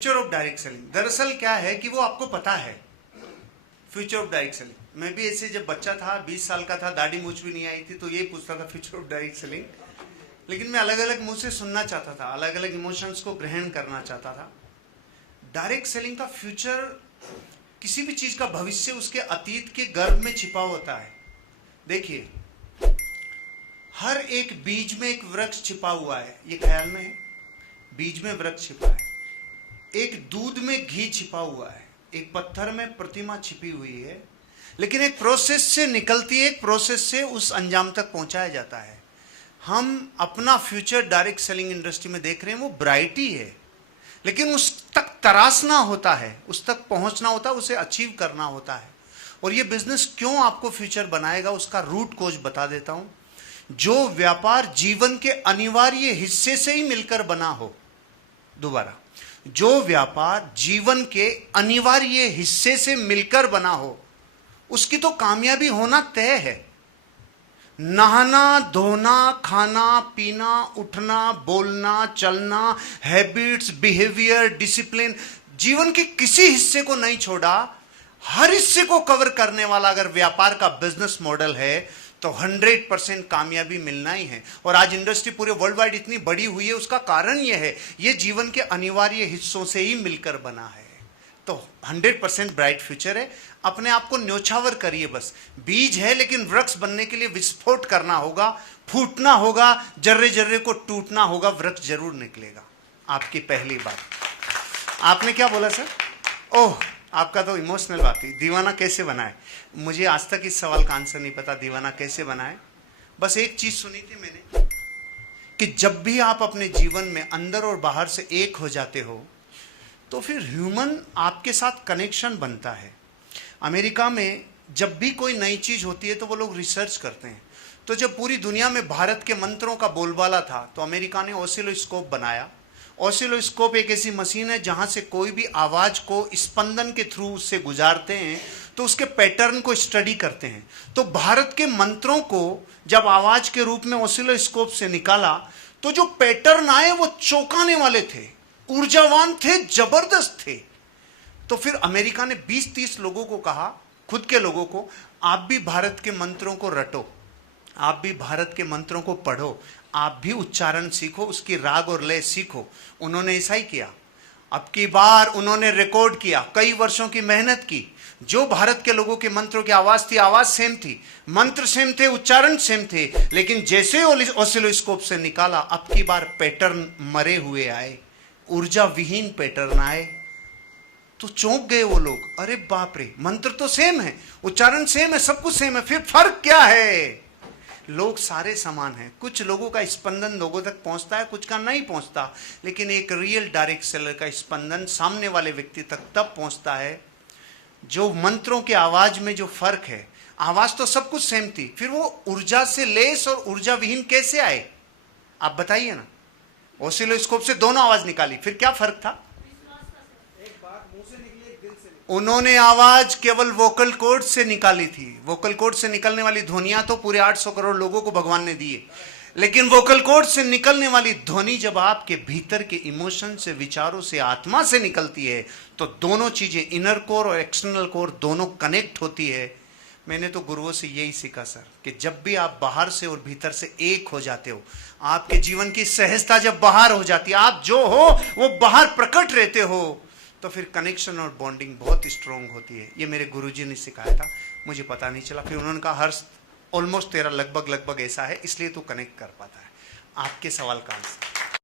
Future of direct selling दरअसल क्या है कि वो आपको पता है फ्यूचर ऑफ डायरेक्ट सेलिंग। मैं भी ऐसे जब बच्चा था 20 साल का था, दाढ़ी मूछ भी नहीं आई थी, तो यही पूछता था फ्यूचर ऑफ डायरेक्ट सेलिंग। लेकिन मैं अलग अलग मुंह से सुनना चाहता था, अलग अलग इमोशंस को ग्रहण करना चाहता था। डायरेक्ट सेलिंग का फ्यूचर, किसी भी चीज का भविष्य उसके अतीत के गर्भ में छिपा होता है। देखिए, हर एक बीज में एक वृक्ष छिपा हुआ है, ये ख्याल में है। बीज में वृक्ष छिपा है, एक दूध में घी छिपा हुआ है, एक पत्थर में प्रतिमा छिपी हुई है। लेकिन एक प्रोसेस से निकलती है, एक प्रोसेस से उस अंजाम तक पहुंचाया जाता है। हम अपना फ्यूचर डायरेक्ट सेलिंग इंडस्ट्री में देख रहे हैं, वो ब्राइट ही है, लेकिन उस तक तरासना होता है, उस तक पहुंचना होता है, उसे अचीव करना होता है। और ये बिजनेस क्यों आपको फ्यूचर बनाएगा, उसका रूट कोज बता देता हूं। जो व्यापार जीवन के अनिवार्य हिस्से से ही मिलकर बना हो, दोबारा, जो व्यापार जीवन के अनिवार्य हिस्से से मिलकर बना हो, उसकी तो कामयाबी होना तय है। नहाना, धोना, खाना, पीना, उठना, बोलना, चलना, हैबिट्स, बिहेवियर, डिसिप्लिन, जीवन के किसी हिस्से को नहीं छोड़ा, हर हिस्से को कवर करने वाला अगर व्यापार का बिजनेस मॉडल है तो 100% कामयाबी मिलना ही है। और आज इंडस्ट्री पूरे वर्ल्ड वाइड इतनी बड़ी हुई है, उसका कारण यह है, यह जीवन के अनिवार्य हिस्सों से ही मिलकर बना है। तो 100% ब्राइट फ्यूचर है। अपने आप को न्योछावर करिए, बस बीज है, लेकिन वृक्ष बनने के लिए विस्फोट करना होगा, फूटना होगा, जर्रे जर्रे को टूटना होगा, वृक्ष जरूर निकलेगा। आपकी पहली बात। आपने क्या बोला सर? ओह, आपका तो इमोशनल बात थी, दीवाना कैसे बनाए। मुझे आज तक इस सवाल का आंसर नहीं पता, दीवाना कैसे बनाए। बस एक चीज सुनी थी मैंने कि जब भी आप अपने जीवन में अंदर और बाहर से एक हो जाते हो तो फिर ह्यूमन आपके साथ कनेक्शन बनता है। अमेरिका में जब भी कोई नई चीज होती है तो वो लोग रिसर्च करते हैं। तो जब पूरी दुनिया में भारत के मंत्रों का बोलबाला था तो अमेरिका ने ऑसिलोस्कोप बनाया। ऑसिलोस्कोप एक ऐसी मशीन है जहां से कोई भी आवाज को स्पंदन के थ्रू उससे गुजारते हैं तो उसके पैटर्न को स्टडी करते हैं। तो भारत के मंत्रों को जब आवाज के रूप में ऑसिलोस्कोप से निकाला तो जो पैटर्न आए वो चौंकाने वाले थे, ऊर्जावान थे, जबरदस्त थे। तो फिर अमेरिका ने 20-30 लोगों को कहा, खुद के लोगों को, आप भी भारत के मंत्रों को रटो, आप भी भारत के मंत्रों को पढ़ो, आप भी उच्चारण सीखो, उसकी राग और लय सीखो। उन्होंने ऐसा ही किया। अब की बार उन्होंने रिकॉर्ड किया, कई वर्षों की मेहनत की। जो भारत के लोगों के मंत्रों की आवाज थी, आवाज सेम थी, मंत्र सेम थे, उच्चारण सेम थे, लेकिन जैसे ऑसिलोस्कोप से निकाला, अब की बार पैटर्न मरे हुए आए, ऊर्जा विहीन पैटर्न आए। तो चौंक गए वो लोग, अरे बाप रे, मंत्र तो सेम है, उच्चारण सेम है, सब कुछ सेम है, फिर फर्क क्या है? लोग सारे समान हैं। कुछ लोगों का स्पंदन लोगों तक पहुंचता है, कुछ का नहीं पहुंचता, लेकिन एक रियल डायरेक्ट सेलर का स्पंदन सामने वाले व्यक्ति तक तब पहुंचता है जो मंत्रों के आवाज में जो फर्क है। आवाज तो सब कुछ सेम थी, फिर वो ऊर्जा से लेस और ऊर्जा विहीन कैसे आए, आप बताइए ना। ऑसिलोस्कोप से दोनों आवाज निकाली, फिर क्या फर्क था? उन्होंने आवाज केवल वोकल कॉर्ड से निकाली थी। वोकल कॉर्ड से निकलने वाली ध्वनियां तो पूरे 800 करोड़ लोगों को भगवान ने दिए, लेकिन वोकल कॉर्ड से निकलने वाली ध्वनि जब आपके भीतर के इमोशन से, विचारों से, आत्मा से निकलती है तो दोनों चीजें, इनर कोर और एक्सटर्नल कोर, दोनों कनेक्ट होती है। मैंने तो गुरुओं से यही सीखा सर, कि जब भी आप बाहर से और भीतर से एक हो जाते हो, आपके जीवन की सहजता जब बाहर हो जाती है, आप जो हो वो बाहर प्रकट रहते हो, तो फिर कनेक्शन और बॉन्डिंग बहुत स्ट्रांग होती है। ये मेरे गुरुजी ने सिखाया था, मुझे पता नहीं चला। फिर उन्होंने कहा, हर्ष ऑलमोस्ट तेरा लगभग ऐसा है, इसलिए तू कनेक्ट कर पाता है। आपके सवाल का आंसर